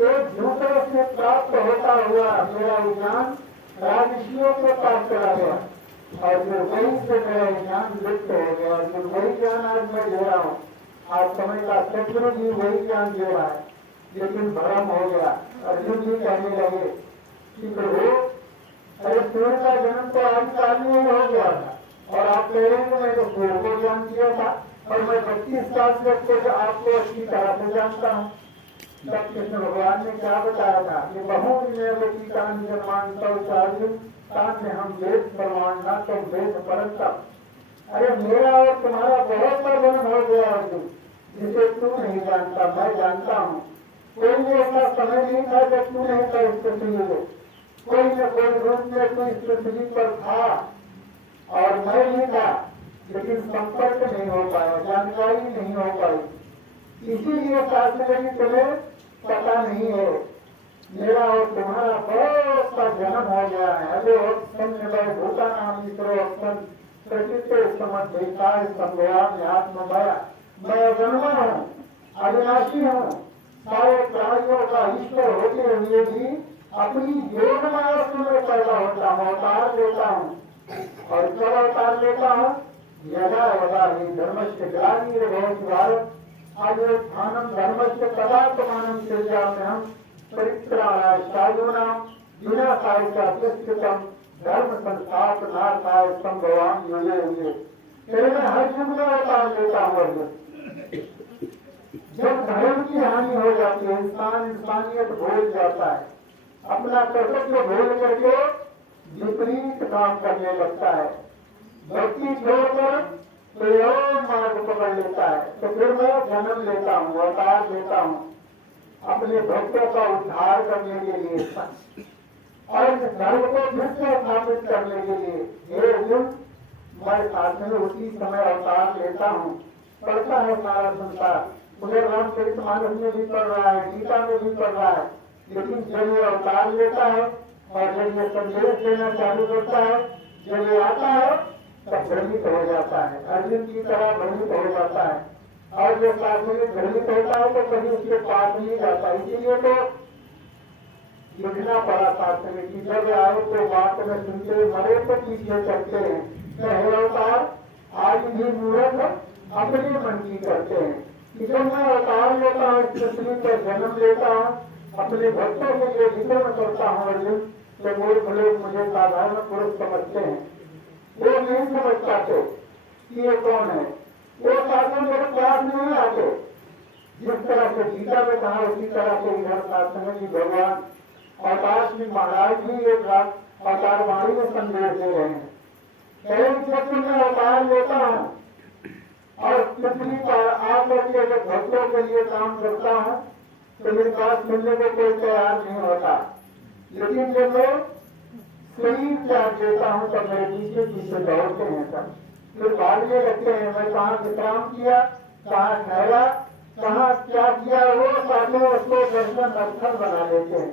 एक दूसरे से प्राप्त होता हुआ मेरा ज्ञान राजर्षियों के पास चला गया और फिर वहीं से मेरा ज्ञान लुप्त हो गया और फिर वही ज्ञान आज मैं दे रहा हूँ। आज समय का शत्रु भी वही ज्ञान दे रहा है, लेकिन भ्रम हो गया। अर्जुन जी कहने लगे कि प्रभु अरे सूर्य का जन्म तो आज काल में हो गया था और आप कह रहे हैं मैं तो सूर्य को ज्ञान किया था और मैं 32 साल से कुछ आपको अच्छी तरह से जानता हूँ। तब कृष्ण भगवान ने क्या बताया था कि बहु में हम वेद प्रमाण न तो वेद परंता। अरे मेरा और तुम्हारा बहुत सा जन्म हो गया अर्जुन, जिसे तू नहीं जानता मैं जानता हूँ। कोई भी ऐसा समय नहीं था जब तू नहीं था इस पृथ्वी में, कोई न कोई रूप में तू इस पृथ्वी पर था और मैं नहीं था, लेकिन संपर्क नहीं हो पाया, जानकारी नहीं हो पाई। इसीलिए शास्त्र में तुम्हें पता नहीं है मेरा और तुम्हारा बहुत सा जन्म हो गया है। अरे भूता नाम मित्रों प्रकृति समझाय संभवान आत्ममया। मैं जन्मा हूँ, अविनाशी हूँ, सारे प्राणियों का ईश्वर होते हुए भी अपनी योग माया से मैं पैदा होता हूँ, अवतार लेता हूँ। और कब अवतार लेता हूँ? यदा यदा ही धर्मस्य ग्लानिर्भवति भारत आयुर्स्थानम धर्मस्य तदात्मानं सृजाम्यहम् परित्राणाय साधूनां विनाशाय च दुष्कृतम् धर्म संस्थापनार्थाय संभवामि युगे युगे। फिर मैं हर युग में अवतार लेता हूँ अर्जुन। जब धर्म की हानि हो जाती है, इंसान इंसानियत भूल जाता है, अपना कर्तव्य भूल करके विपरीत काम करने लगता है, भक्ति छोड़कर कोई और मार्ग पकड़ लेता है, तो फिर मैं जन्म लेता हूँ, अवतार लेता हूँ अपने भक्तों का उद्धार करने के लिए और इस धर्म को फिर से स्थापित करने के लिए। हे अर्जुन, मैं साथ में उसी समय अवतार लेता हूँ। पढ़ता है सारा संसार, उधर रामचरितमानस में भी पढ़ रहा है, गीता में भी पढ़ रहा है, लेकिन जब ये अवतार लेता है और जब ये संदेश देना चालू करता है, जब ये आता है तब भ्रमित हो जाता है, अर्जुन की तरह भ्रमित हो जाता है। और जब साथ में भ्रमित होता है तो कभी उसके पास नहीं जाता। इसीलिए तो लिखना पड़ा शास्त्र में कि जब आए तो बात में सुनते, मरे तो पीछे चलते हैं। कहे अवतार आज भी मूर्ख अपने मन की करते हैं कि जब मैं अवतार लेता हूँ, इस पृथ्वी पर जन्म लेता हूँ, अपने भक्तों के लिए वितरण करता हूँ अर्जुन, तो मूर्ख लोग मुझे साधारण पुरुष समझते हैं। वो नहीं समझ पाते कि ये कौन है, वो शासन मेरे पास नहीं आते। जिस तरह से गीता में कहा उसी तरह से इधर शासन में भगवान अवतार श्री महाराज भी एक अवतार वाणी में संदेश दे रहे हैं। जब मैं अवतार लेता हूँ और पृथ्वी पर आकर के जब भक्तों के लिए काम करता हूँ तो मेरी बात सुनने को कोई तैयार नहीं होता, लेकिन जब मैं शरीर त्याग देता हूँ तब मेरे पीछे पीछे दौड़ते हैं, सब फिर भागने लगते हैं। मैं कहाँ विश्राम किया, कहाँ ठहरा, कहाँ क्या किया, वो साथ में उसको दर्शन अर्थन बना लेते हैं।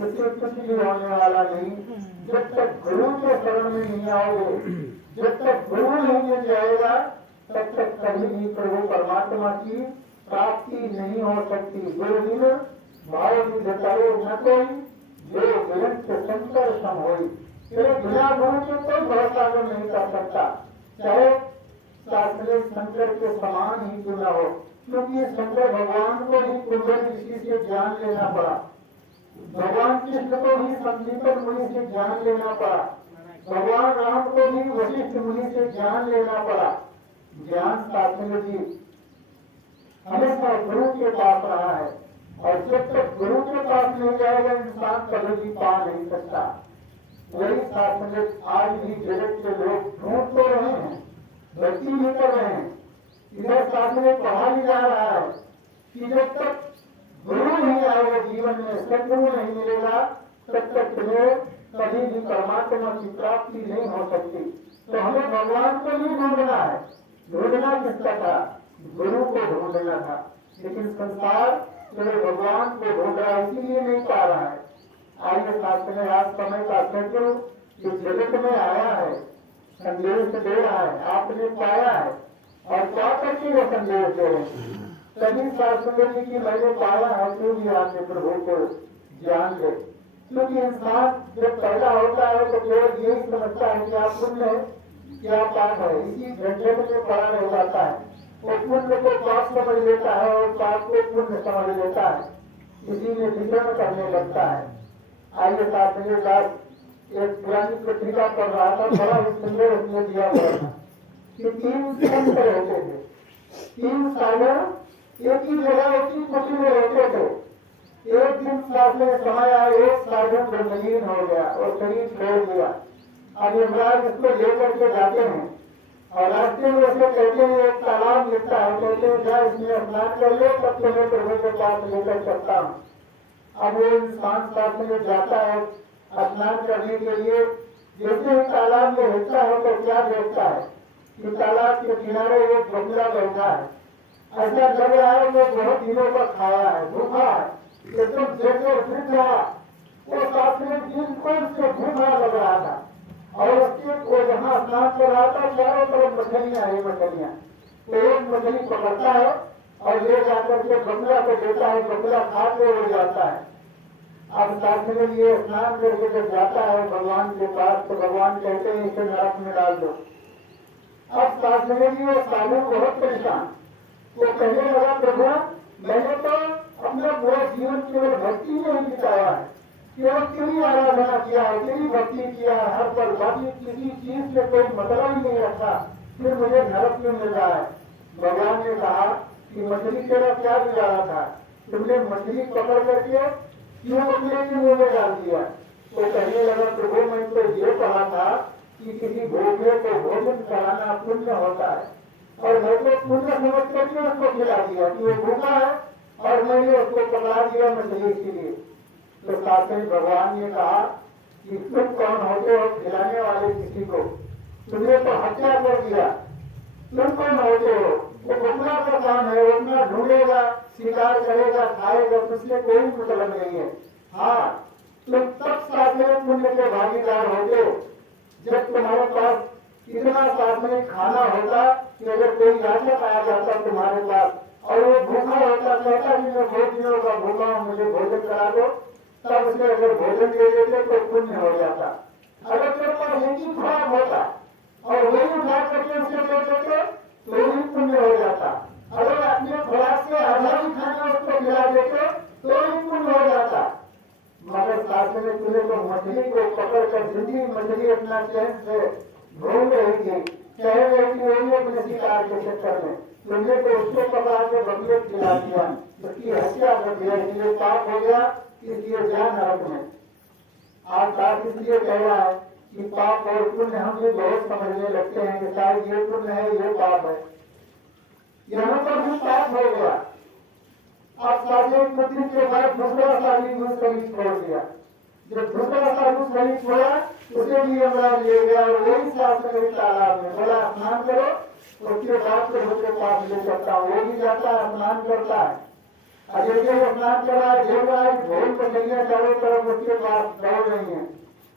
इससे कुछ भी होने वाला नहीं। जब तक गुरु के शरण में नहीं आओगे, जब तक गुरु नहीं मिल जाएगा, तब तक कभी भी प्रभु परमात्मा की प्राप्ति नहीं हो सकती। गुरु बिन भाव विधतारो न कोई, जो विरक्त शंकर सम होई। बिना गुरु के कोई भवसागर नहीं कर सकता, चाहे शास्त्रीय शंकर के समान ही क्यों न हो, क्योंकि शंकर भगवान को ही कुंडल ऋषि से ज्ञान लेना पड़ा, भगवान कृष्ण को भी संदीपक मुनि से ज्ञान लेना पड़ा, भगवान राम को भी वशिष्ठ मुनि से ज्ञान लेना पड़ा। ज्ञान शास्त्र जी हमेशा गुरु के पास रहा है और जब तक गुरु के पास नहीं जाएगा इंसान कभी भी पा नहीं सकता। वही शास्त्र आज भी जगत के लोग ढूंढ तो रहे हैं, भक्ति भी कर रहे हैं। इधर शास्त्र में पढ़ा भी जा रहा है कि जब तक गुरु नहीं आएगा जीवन में, सदगुरु नहीं मिलेगा, तब तक तुम्हें कभी भी परमात्मा की प्राप्ति नहीं हो सकती। तो हमें भगवान को नहीं ढूंढना है, ढूंढना किसका था? गुरु को ढूंढना था। लेकिन संसार केवल भगवान को ढूंढ रहा है, इसीलिए नहीं पा रहा है। आइए शास्त्र में आज समय का सदगुरु इस जगत में आया है, संदेश दे रहा है, आपने पाया है और क्या करके वो संदेश दे रहे हैं। तभी शास्त्र जी की मैंने पाया है क्यों भी आपने प्रभु को जान ले। क्योंकि इंसान जब पैदा होता है तो केवल यही समझता है कि आप पुण्य है क्या पाप है, इसी झंझट में पड़ा रह जाता है। वो पुण्य को पाप समझ लेता है और पाप को पुण्य समझ लेता है, इसीलिए विचरण करने लगता है। आइए साथ मेरे साथ एक पुरानी पत्रिका पढ़ रहा था, बड़ा ही सुंदर उसमें दिया हुआ था कि 3 संत रहते थे, 3 सागर एक ही जगह एक ही कुटी में रहते थे। एक दिन में समय आया, एक साधन ब्रह्मलीन हो गया और शरीर छोड़ दिया। अब यमराज इसको लेकर के जाते हैं और रास्ते में उसे कहते हैं एक तालाब मिलता है, कहते हैं जा इसमें स्नान कर लो तब तुम्हें प्रभु के पास लेकर चलता हूँ। अब वो इंसान साथ में जाता है स्नान करने के लिए, जैसे ही तालाब में हिलता है तो क्या देखता है कि तालाब के किनारे एक बगुला बैठा है। ऐसा लग रहा है कि बहुत दिनों का खाया है, भूखा है, एकदम जैसे भूख रहा, वो साथ में बिल्कुल से भूखा लग रहा था। और उसके वो जहाँ स्नान कर रहा था चारों तरफ मछलियां है, मछलियां। तो एक मछली पकड़ता है और ले जाकर के बगुला को देता है, बगुला खा के उड़ जाता है। अब साथ में ये स्नान करके जब जाता है भगवान के पास तो भगवान कहते हैं इसे नरक में डाल दो। अब साथ में ये साधु बहुत परेशान, वो कहने लगा प्रभु मैंने तो अपना पूरा जीवन केवल भक्ति में ही बिताया है, केवल तेरी आराधना किया है, तेरी भक्ति किया है हर पल, बाकी किसी चीज से कोई मतलब ही नहीं रखा, फिर मुझे नरक में मिल रहा है। भगवान ने कहा कि मछली तेरा क्या बिगाड़ा था, तुमने मछली पकड़ करके क्यों अपने के मुंह में डाल दिया। तो कहने लगा प्रभु मैं तो ये कहा था कि किसी भूखे को भोजन कराना पुण्य होता है और मैं तो पुण्य समझ करके उसको खिला दिया कि वो भूखा है और मैंने उसको पकड़ा दिया मछली के लिए। तो साथ में भगवान ने कहा कि तुम कौन होते हो खिलाने वाले किसी को, तुमने तो हत्या कर दिया, तुम कौन होते हो। वो बगुला का काम है, वो अपना ढूंढेगा, शिकार करेगा, खाएगा, तुझसे कोई मतलब नहीं है। हाँ तुम तब साथ में पुण्य के भागीदार होते हो जब तुम्हारे पास इतना साथ में खाना होता कि अगर कोई याचक आया जाता तुम्हारे पास और वो भूखा होता, कहता कि मैं बहुत दिनों का भूखा हूँ मुझे भोजन करा दो, तब उसे अगर भोजन दे देते तो पुण्य हो जाता। अगर तेरे पास एक ही खुराक होता और वही उठा करके उसे दे देते तो ही पुण्य हो जाता। अगर अपने खुराक से आधा ही खाना उसको खिला देते तो ही पुण्य हो जाता। मगर साथ में तुझे तो मछली को पकड़ कर जिंदगी मछली अपना चैन से घूम रही थी, कह रही थी वही अपने शिकार के चक्कर में, तुमने तो उसको पकड़ा के बगले खिला दिया, उसकी हत्या कर दिया, इसलिए पाप हो गया, इसलिए ध्यान नरक में। आज साथ इसलिए कह रहा है कि पाप और पुण्य हम ये बहुत समझने लगते हैं कि शायद ये पुण्य है ये पाप है, यहाँ पर भी पाप हो गया। अब साधु पुत्री के बाद दूसरा साधु शरीर छोड़ दिया, जब दूसरा साधु शरीर छोड़ा उसे भी यमराज ले गया और वही शास्त्र में तालाब में बोला स्नान करो, उसके बाद प्रभु के पास ले सकता हूँ। वो भी जाता है स्नान करता है, अजय स्नान कर रहा है, देख रहा है ढोल मछलियां चारों तरफ उसके पास दौड़ रही है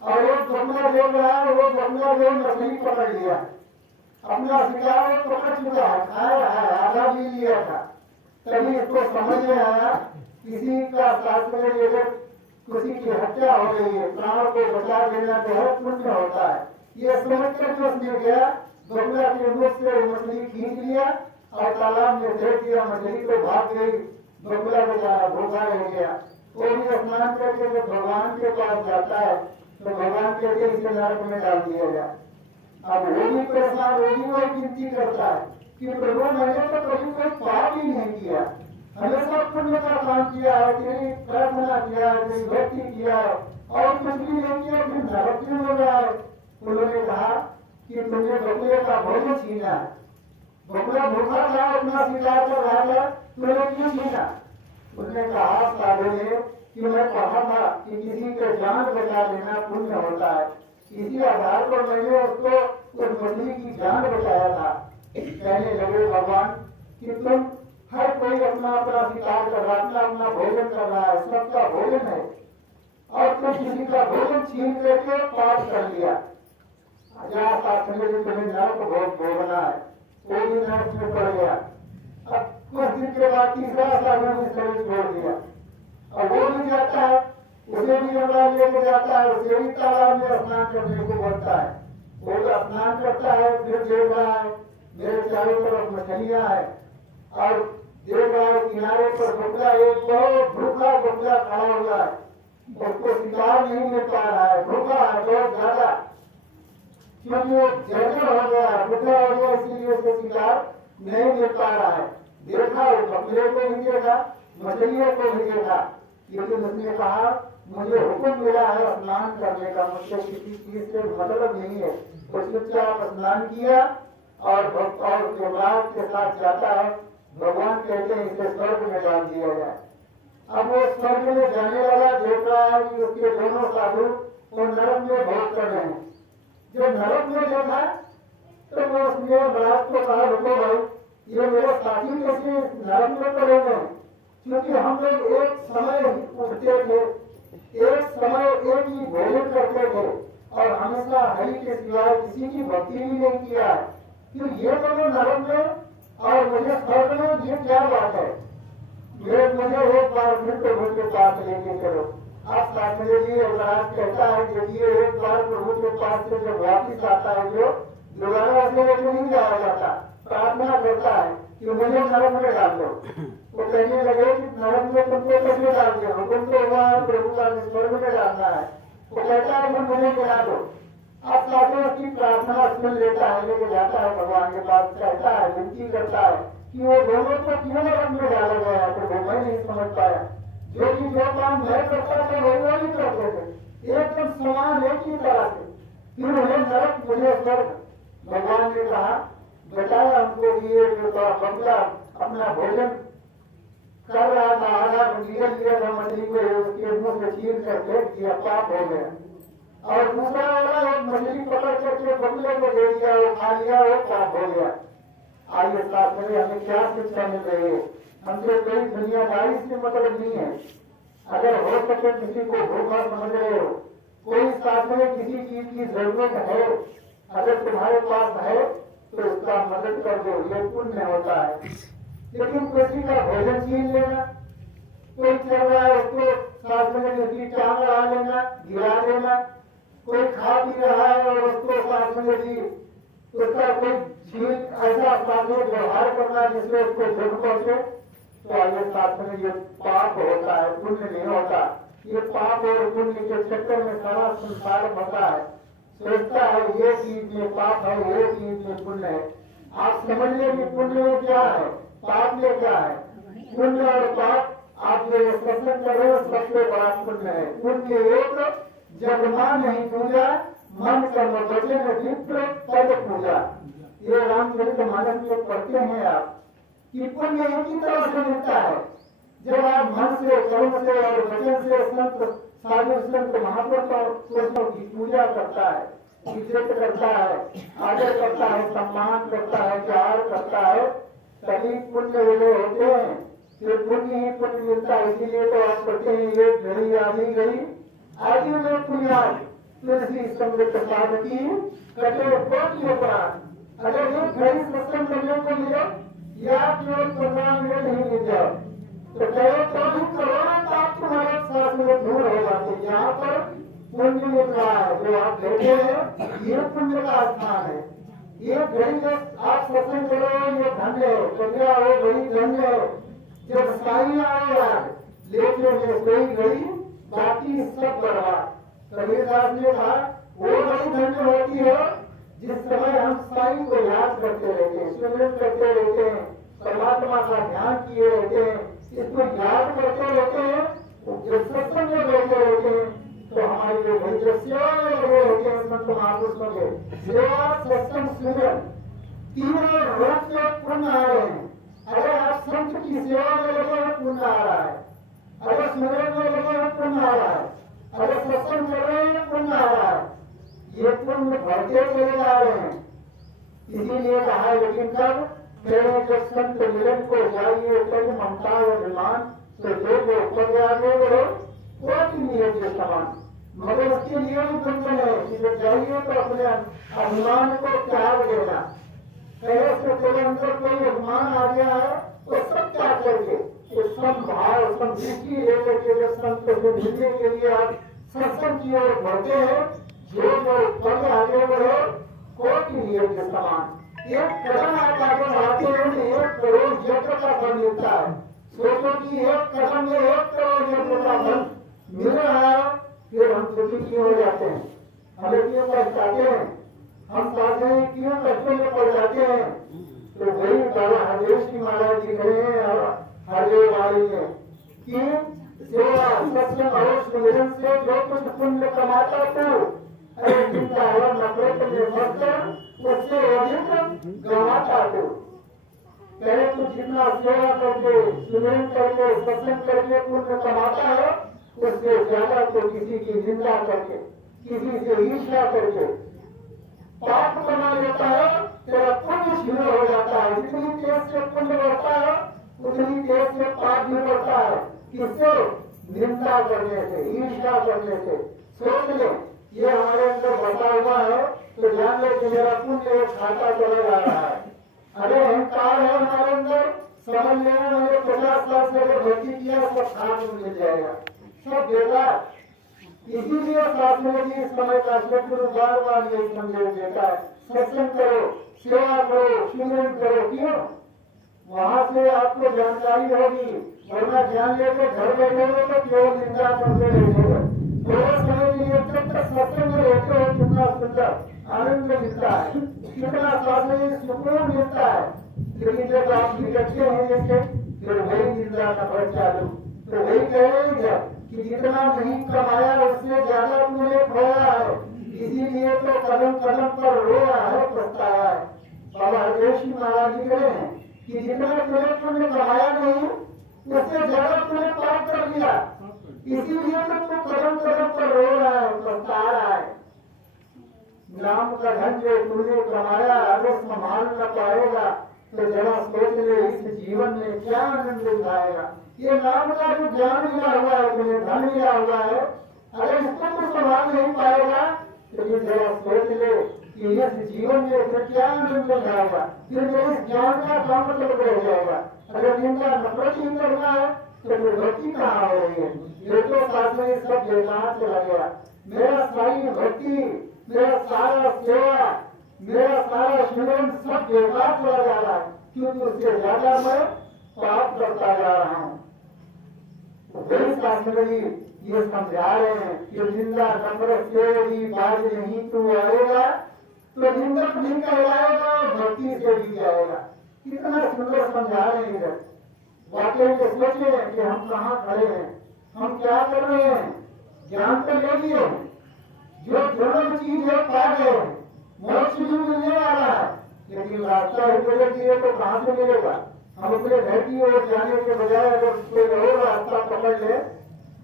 और वो बगुला देख रहा है, वो बगुला जो मछली पकड़ लिया, अपना शिकार वो पकड़ चुका है, खा रहा है, आधा भी लिया था। तभी इसको समझ में आया किसी का शास्त्र में लेकर किसी की हत्या हो गई है, प्राण को बचा देना जो है पुण्य होता है। ये समझ कर उसने गया बगुला के मुख से मछली खींच लिया और तालाब में फेंक दिया, मछली तो भाग गई, बगुला बेचारा भूखा रह गया। वो भी स्नान करके जब भगवान के पास जाता है तो भगवान कहते इसे नरक में डाल दिया जाए। अब वो भी परेशान, वो भी वही गिनती करता है कि प्रभु मैंने तो कभी कोई पाप ही नहीं किया, हमेशा पुण्य का काम किया है, तेरी प्रार्थना किया है, तेरी भक्ति किया है और कुछ भी नहीं किया, फिर नरक क्यों हो रहा है। उन्होंने कहा कि तुमने बगुले का भोजन छीना है, बगुला भूखा था अपना शिकार कर रहा था, तुमने क्यों छीना। उसने कहा साधु ने कि मैं कहा था कि किसी का जान बचा लेना पुण्य होता है, इसी आधार पर मैंने उसको उस मछली की जान बचाया था। कहने लगे भगवान कि तुम हर कोई अपना अपना शिकार कर रहा है, अपना भोजन कर रहा है, सबका भोजन है और तुम किसी का भोजन छीन करके पाप कर लिया, तुम्हें नरक भोगना है, वो भी नरक में पड़ गया। अब कुछ दिन के बाद तीसरा साधु ने शरीर छोड़ दिया और वो भी जाता है, उसे भी यमराज लेके जाता है, उसे भी तालाब में स्नान करने को बोलता है। वो तो स्नान करता है, फिर देख रहा है मेरे चारों तरफ मछलियां है और देख रहा है किनारे पर बगुला, एक बहुत भूखा बगुला खड़ा हुआ है, उसको शिकार नहीं मिल पा रहा है, भूखा है बहुत ज्यादा, क्योंकि वो जर्जर हो गया है, भूखा हो गया, इसीलिए उसको शिकार नहीं मिल पा रहा है। देखा वो बगुले को भी देखा, मछलियों को भी देखा, लेकिन उसने कहा मुझे हुक्म मिला है स्नान करने का, मुझे किसी चीज से मतलब नहीं है। उसने स्नान किया और यमराज के साथ जाता है। भगवान कहते हैं इसे स्वर्ग में डाल दिया जाए। अब वो स्वर्ग में जाने लगा, देख रहा है कि उसके दोनों साधु वो नरक में भोग कर रहे हैं। जब नरक में देखा तो वो उसने यमराज को कहा रुको भाई, ये मेरे साथी कैसे नरक में पड़े हुए हैं, क्योंकि हम लोग एक समय उठते थे, एक समय एक ही भोजन करते थे और हमेशा हरि के सिवाय किसी की भक्ति भी नहीं किया है, तो ये दोनों नरक में और मुझे स्वर्ग में, ये क्या बात है। मुझे एक बार फिर प्रभु के पास लेके चलो। आप साथ में लिए यमराज कहता है देखिए एक बार प्रभु के पास से जब वापिस आता है जो दोबारा ऐसे लेके नहीं जाया जाता, प्रार्थना करता है कि मुझे नरक में डाल दो। वो कहने लगे कि नरक में तुमको कैसे डाल दो, हुक्म तो हुआ है प्रभु का स्वर्ग में डालना है। वो कहता है मुझे मिला दो। अब साधु की प्रार्थना सुन लेता है, लेके जाता है भगवान के पास, कहता है विनती करता है कि वो दोनों को क्यों नरक में डाला गया, तो वो मैं नहीं समझ पाया। जो काम मैं करता था वही वो नहीं करते थे, एकदम समान एक ही तरह से, फिर उन्हें नरक मुझे स्वर्ग। भगवान ने कहा बताया हमको कि ये जो बगुला अपना भोजन कर रहा था, आधा निकल लिया था मछली को, उसके मुंह से चीर कर फेंक दिया, पाप हो गया। और दूसरा वाला एक मछली पकड़ करके बगुले को दे दिया, वो खा लिया, वो पाप हो गया। आइए साथ में हमें क्या शिक्षा मिल रही है, हमसे कोई दुनियादारी से मतलब नहीं है। अगर हो सके किसी को भूखा समझ रहे हो, कोई साथ में किसी चीज की जरूरत है, अगर तुम्हारे पास है तो उसका मदद कर दो, ये पुण्य होता है। लेकिन किसी का भोजन छीन लेना, कोई चल रहा है उसको साथ में किसी टांग लगा लेना, गिरा देना, कोई खा पी रहा है और उसको साथ में यदि उसका कोई छीन ऐसा साथ में व्यवहार करना जिससे उसको दुख पहुंचे, तो आगे साथ में ये पाप होता है, पुण्य नहीं होता। ये पाप और पुण्य के चक्कर में सारा संसार होता है, सोचता है ये चीज में पाप है, ये चीज में पुण्य है। आप समझ लें कि पुण्य में क्या है, पाप में क्या है। पुण्य और पाप आप जो सत्संग कर रहे हो सबसे बड़ा पुण्य है। पुण्य एक जगमा नहीं पूजा, मन कर्म वचन विप्र पद पूजा। ये रामचरित मानस में पढ़ते हैं आप कि पुण्य एक ही तरह से मिलता है। जब आप मन से, कर्म से और वचन से संत साधु संत महापुरुषों की पूजा करता है, इज्जत करता है, आदर करता है, सम्मान करता है, प्यार करता है, तभी पुण्य वाले होते हैं। फिर पुण्य ही पुण्य मिलता है। इसीलिए तो आप कहते हैं ये घड़ी आधी गई आदि में पुण्याद तुलसी समृद्ध साध की कटे कोटि अपराध। अगर ये घड़ी सत्संग करने को मिले या केवल 15 मिनट ही मिल जाए तो कहो तो भी करोड़ों पाप तुम्हारे साथ में दूर हो जाते। यहाँ पर पुण्य मिल रहा है, जो आप बैठे हैं ये पुण्य का स्थान है। ये घड़ी जब आप सत्संग करो ये धन्य है, कन्या हो बड़ी धन्य है। जब साई आएगा लेके कोई घड़ी बाकी सब बर्बाद। कबीर दास ने कहा वो बड़ी धन्य होती है जिस समय हम साई को याद करते रहते हैं, सुमिरन करते रहते हैं, परमात्मा का ध्यान किए रहते हैं, इसको याद करते रहते हैं, जब सत्संग में बैठे रहते हैं तो हमारी जो भाई जो सेवा में लगे रहते हैं संत महापुरुषों के सेवा सत्संग सुमिरन तीनों रोज के पुण्य आ रहे हैं। अगर आप संत की सेवा में लगे हैं पुण्य आ रहा है, अगर सुमिरन में लगे हैं पुण्य आ रहा है, अगर सत्संग कर रहे हैं पुण्य आ रहा है। ये पुण्य बढ़ते चले जा रहे हैं। इसीलिए कहा है लेकिन कब तेरे जब संत मिलन को जाइए तब ममता और अभिमान तो जो ऊपर आगे बढ़ो वो नहीं के समान। मगर उसके लिए भी बंधन है कि जब जाइए तो अपने अभिमान को त्याग देना। पहले से तेरे अंदर कोई अभिमान आ गया है वो सब क्या करके तो समभाव समदृष्टि लेकर के जब संत को मिलने के लिए आप सत्संग की ओर बढ़ते हैं, जो पद आगे बढ़ो कोटि नियम के समान। एक कदम आप आगे बढ़ाते हैं तो 1 करोड़ यज्ञ का फल मिलता है। सोचो कि 1 कदम में 1 करोड़ यज्ञ का फल मिल रहा है, फिर हम दुखी क्यों हो जाते हैं, हमें क्यों पछताते हैं, हम साधे क्यों कष्टों में पड़ जाते हैं। तो वही बाबा हरदेव जी महाराज जी कहे हैं हरदेव वाली में कि सेवा सत्संग और सुमिरन से जो कुछ पुण्य कमाता तू, अरे जिनका और नफरत में फंसकर उससे अधिक गंवाता तू। पहले तू जितना सेवा करके सुमिरन करके सत्संग करके पुण्य कमाता है, उससे ज्यादा तो किसी की निंदा करके किसी से ईर्ष्या करके पाप बना लेता है, तेरा पुण्य क्षीण हो जाता है। जितनी तेज से पुण्य बढ़ता है उतनी तेज से पाप भी बढ़ता है। किससे? निंदा करने से, ईर्ष्या करने से। सोच ले ये हमारे अंदर बसा हुआ है तो जान ले कि मेरा पुण्य एक खाता चला जा रहा है। अरे अहंकार है हमारे अंदर, समझ लेना मैंने 50 साल से अगर भक्ति किया सब खाद में मिल जाएगा, सब बेकार। इसीलिए शास्त्र में भी इस समय का सदगुरु बार बार ये संदेश देता है, सत्संग करो, सेवा करो, सुमिरन करो। क्यों? वहाँ से आपको जानकारी होगी, वरना ज्ञान लेकर घर बैठे हो तो केवल निंदा करते रहेंगे। थोड़ा समय के लिए जब तक सत्संग में रहते हो कितना सुंदर आनंद मिलता है, कितना शारीरिक सुकून मिलता है। लेकिन जब आप बिगड़ते हैं जैसे फिर वही निंदा नफरत चालू। तो वही कह रहे हैं कि जितना नहीं कमाया उससे ज्यादा तुमने खोया है, इसीलिए तो कदम कदम पर रोया है, पछताया है। बाबा हरदेव जी महाराज जी कह रहे हैं कि जितना तुमने कमाया नहीं उससे ज्यादा तुमने पाप कर दिया, इसीलिए तो तुम कदम कदम पर रो रहा है, पछता रहा है। नाम का धन जो तुमने कमाया अगर संभाल न पाएगा तो जरा सोच ले इस जीवन में क्या आनंद उठाएगा। ये नाम का जो ज्ञान मिला हुआ है, तुम्हें धन मिला हुआ है, अगर इसको तो संभाल नहीं पाएगा तो ये जरा सोच ले कि इस जीवन में फिर क्या आनंद उठाएगा। फिर मेरे ज्ञान का काम मतलब रह जाएगा। अगर इनका नफरत ही करना है तो फिर भक्ति कहाँ हो रही है। ये तो साथ में सब बेकार चला गया। मेरा सारी भक्ति, मेरा सारा सेवा, मेरा सारा सुमिरन सब बेकार चला जा रहा है, क्योंकि उससे ज्यादा मैं पाप करता जा रहा हूँ। वही शास्त्र जी ये समझा रहे हैं कि निंदा नफरत से भी बाज नहीं तू आएगा तो निंदक नहीं कहलाएगा, भक्ति से भी जाएगा। कितना सुंदर समझा रहे हैं इधर। वाकई में सोचे कि हम कहाँ खड़े हैं, हम क्या कर रहे हैं। ज्ञान तो ले लिए, जो जरूर चीज है पा गए, मोक्ष भी मिलने वाला है, लेकिन रास्ता ही बदल दिए तो कहाँ से मिलेगा। हम अपने घर की ओर जाने के बजाय अगर कोई और रास्ता पकड़ ले,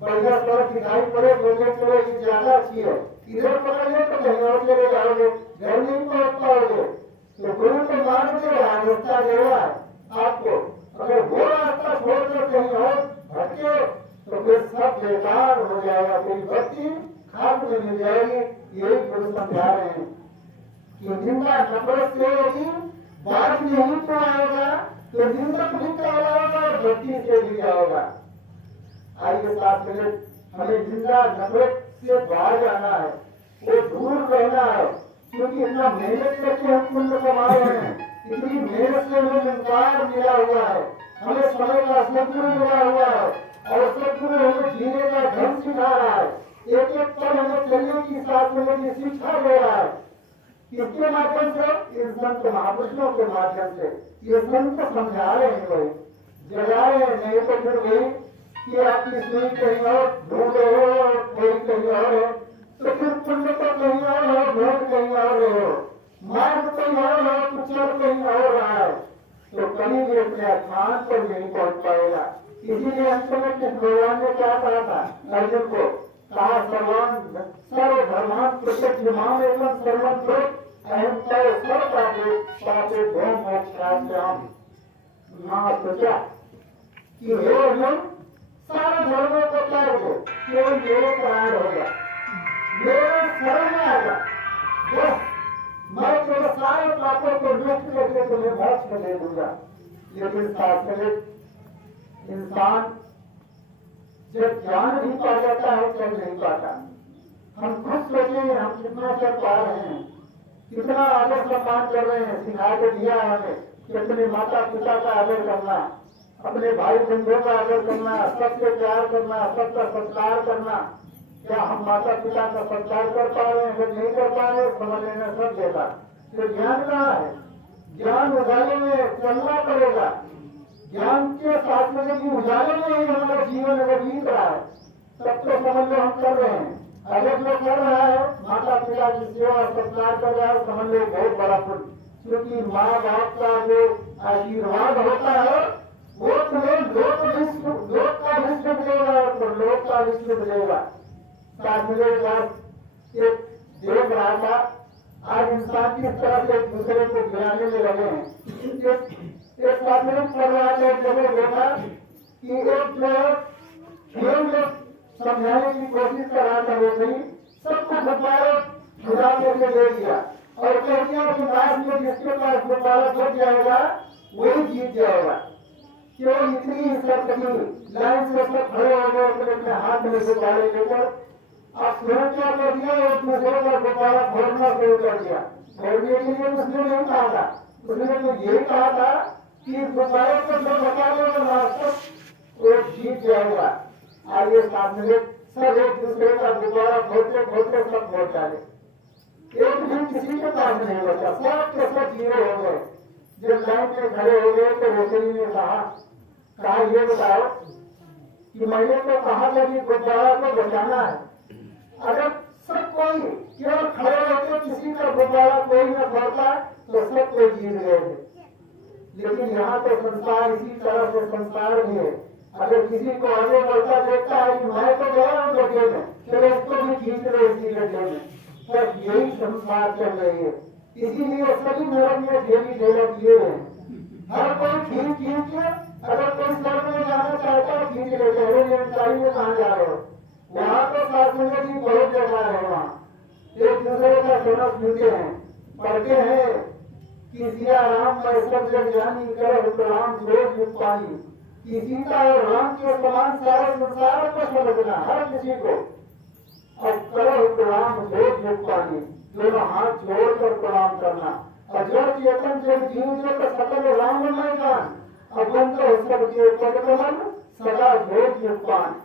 बढ़िया सड़क दिखाई पड़े बोले चलो ये ज्यादा अच्छी है, इधर पकड़ ले तो कहीं और चले जाओगे, घर नहीं पहुंच पाओगे। तो गुरु को मार्ग दे रहा है, रास्ता दे रहा है आपको। अगर वो रास्ता छोड़कर कहीं और भटके तो फिर सब बेकार हो जाएगा, फिर भक्ति खाद में मिल जाएगी। यही गुरु समझा रहे हैं कि निंदा नफरत से यदि बात नहीं तो आएगा तो निंदक भी कहलाएगा और भक्ति से भी जाएगा। आइए 7 मिनट हमें निंदा नफरत से बाहर जाना है, वो दूर रहना है, क्योंकि इतना मेहनत करके हम पुण्य कमा रहे हैं, इतनी मेहनत से हमें संस्कार मिला हुआ है, हमें समय का सदगुरु मिला हुआ है और सदगुरु हमें जीने का ढंग सिखा रहा है, एक एक पल हमें चलने की साथ में शिक्षा दे रहा है। इसके माध्यम से, इन संत महापुरुषों के माध्यम से ये संत समझा रहे हैं, वही जगा रहे हैं। नहीं तो फिर वही कि आपकी सुई कहीं और ढूंढ रहे हो और कोई कहीं और है, तो फिर पुण्य तो कहीं और हो, ढूंढ कहीं और हो, मार्ग कहीं और हो, कुचल कहीं और रहा है, तो कहीं भी अपने स्थान पर नहीं पहुंच पाएगा। इसीलिए अंत में किस भगवान ने क्या कहा था अर्जुन को, कहा सर्वधर्मान प्रत्यक्षमाम एवं सर्वत्र अहम सर्व पापे भो मोक्षाश्याम। मां सोचा कि हे अर्जुन सारे धर्मों को त्याग दो, केवल मेरे प्राण होगा, मेरे शरण में आएगा, बस मैं तेरे सारे पापों को नष्ट करके तुम्हें मोक्ष दे दूंगा। लेकिन शास्त्रिक इंसान जब ज्ञान नहीं पा जाता है तब नहीं पाता। हम खुद सोचें हम कितना कर पा रहे हैं, कितना आदर सम्मान कर रहे हैं। सिखा के दिया है हमें कि अपने माता पिता का आदर करना, अपने भाई बंधुओं का आदर करना, सबसे प्यार करना, सबका सत्कार करना। क्या हम माता पिता का सत्कार कर पा रहे हैं? अगर नहीं कर पा रहे समझ लेना सब देगा। तो ज्ञान कहाँ है? ज्ञान उजाले में चलना पड़ेगा। ज्ञान के साथ में कि उजाले में ही हमारा जीवन अगर बीत रहा है तब तो समझ लो हम कर रहे हैं। अगर जो कर रहा है माता पिता की सेवा सत्कार कर रहा है समझ लो बहुत बड़ा पुण्य। क्योंकि माँ बाप का जो आशीर्वाद होता है वो तुम्हें लोक का विश्व मिलेगा और लोक का विश्व मिलेगा। एक देख रहा था आज इंसान किस तरह से एक दूसरे को गिराने में लगे हैं। एक सामूहिक परिवार ने जगह देखा कि एक जो खेल में समझाने की कोशिश कर रहा था वो सही सबको गुब्बारे खुदा करके दे दिया और कह दिया कि लास्ट में जिसके पास गुब्बारा छूट जाएगा वही जीत जाएगा। क्यों इतनी सरकती लाइन से सब खड़े हो गए अपने अपने हाथ में गुब्बारे लेकर। अब स्वयं क्या कर दिया एक दूसरे का गुब्बारा फोड़ना शुरू कर दिया। फोड़ने के लिए उसने नहीं कहा था, उसने तो यही कहा था कि गुब्बारे को जो बता देगा लास्ट वो जीत जाएगा। आगे सामने सब एक दूसरे का गुब्बारा फोड़ते फोड़ते सब फोड़ डाले। एक दिन किसी के पास नहीं बचा, सब के सब जीरो हो गए। जब लाइन में खड़े हो गए तो रोसरी ने कहा ये बताओ कि मैंने तो कहा था कि गुब्बारा को बचाना है। अगर सब कोई केवल खड़े होते किसी का गुब्बारा कोई न फोड़ता तो सब कोई जीत गए थे। लेकिन यहाँ तो संसार इसी तरह से संसार भी है। अगर किसी को आगे बढ़ता देखता है कि मैं तो गया हूँ गड्ढे में, चलो इसको भी खींच लो इसी गड्ढे में। बस यही संसार चल रही है। इसीलिए सभी धर्म में ढेरी ढेला किए हैं। हर कोई खींच के अगर कोई स्वर्ग में जाना चाहता है खींच लेते हैं। निरंकारी में कहाँ जा रहे हो? वहाँ तो शास्त्रों की बहुत जगह है। वहाँ एक दूसरे का सुना सुनते हैं, पढ़ते हैं कि सिया राम में सब जग जानी कर राम जोर युग पानी कि सीता और राम के समान सारे संसार को समझना हर किसी को। और करो राम जोर युग पानी दोनों हाथ जोड़कर प्रणाम करना। और जब चेतन जब जीव जो तो सकल राम में जान अपन तो सबके पदकमल सदा जोर युग पान।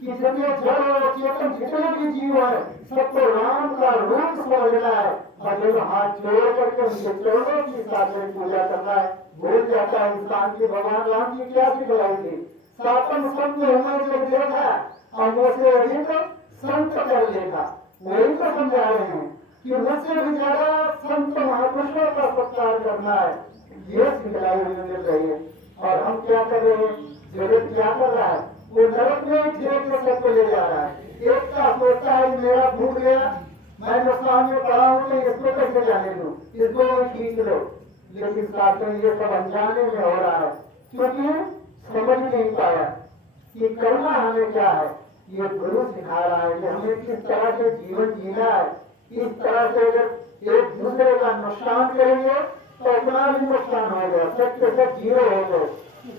कि जब ये जड़ और चेतन जितने भी जीव है सबको राम का रूप समझना है और जब हाथ जोड़ करके उनके चरणों की साथ में पूजा करना है। भूल जाता है इंसान की भगवान राम की क्या सिखलाई थी। सातम संत हमें जब देखा और मुझसे अधिक संत कर लेगा। वही तो समझा रहे हैं कि मुझसे भी ज्यादा संत महापुरुषों का सत्कार करना है। ये सिखलाई हमें मिल रही है। और हम क्या कर रहे हैं? जगत क्या कर रहा है? वो नरक में ही धीरे धीरे सबको ले जा रहा है। एक का सोचता है मेरा भूल गया, मैं नुकसान में पड़ा हूँ तो इसको कैसे जाने दूं, इसको मैं खींच लो। लेकिन साथ में ये सब अनजाने में हो रहा है क्योंकि समझ नहीं पाया कि करना हमें क्या है। ये गुरु सिखा रहा है कि हमें किस तरह से जीवन जीना है। इस तरह से अगर एक दूसरे का नुकसान करेंगे तो अपना भी नुकसान होगा, सबके सब जीरो हो गए।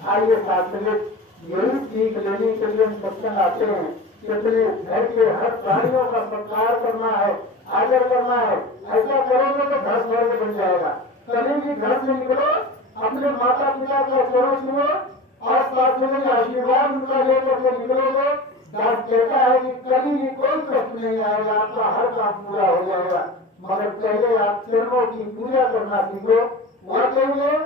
आइए साथ में यही सीख लेने के लिए हम सत्संग आते हैं कि अपने घर के हर प्राणियों का सत्कार करना है, आदर करना है। ऐसा करोगे तो घर स्वर्ग बन जाएगा। कभी भी घर से निकलो अपने माता पिता का चरण छुओ और साथ में आशीर्वाद उनका लेकर के निकलोगे। दास कहता है कि कभी भी कोई कष्ट नहीं आएगा, आपका हर काम पूरा हो जाएगा। मगर पहले आप चरणों की पूजा करना सीखो। वह कहेंगे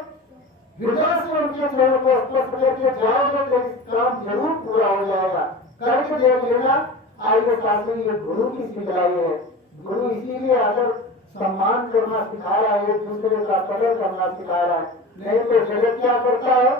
हृदय से उनके चरणों को स्पर्श करके जाओगे तो काम जरूर पूरा हो जाएगा। करके देख लेना। आइए साथ में ये गुरु की सिखलाई है। गुरु इसीलिए अगर सम्मान करना सिखा रहा है, एक दूसरे का कदर करना सिखा रहा है। नहीं तो जगत क्या करता है?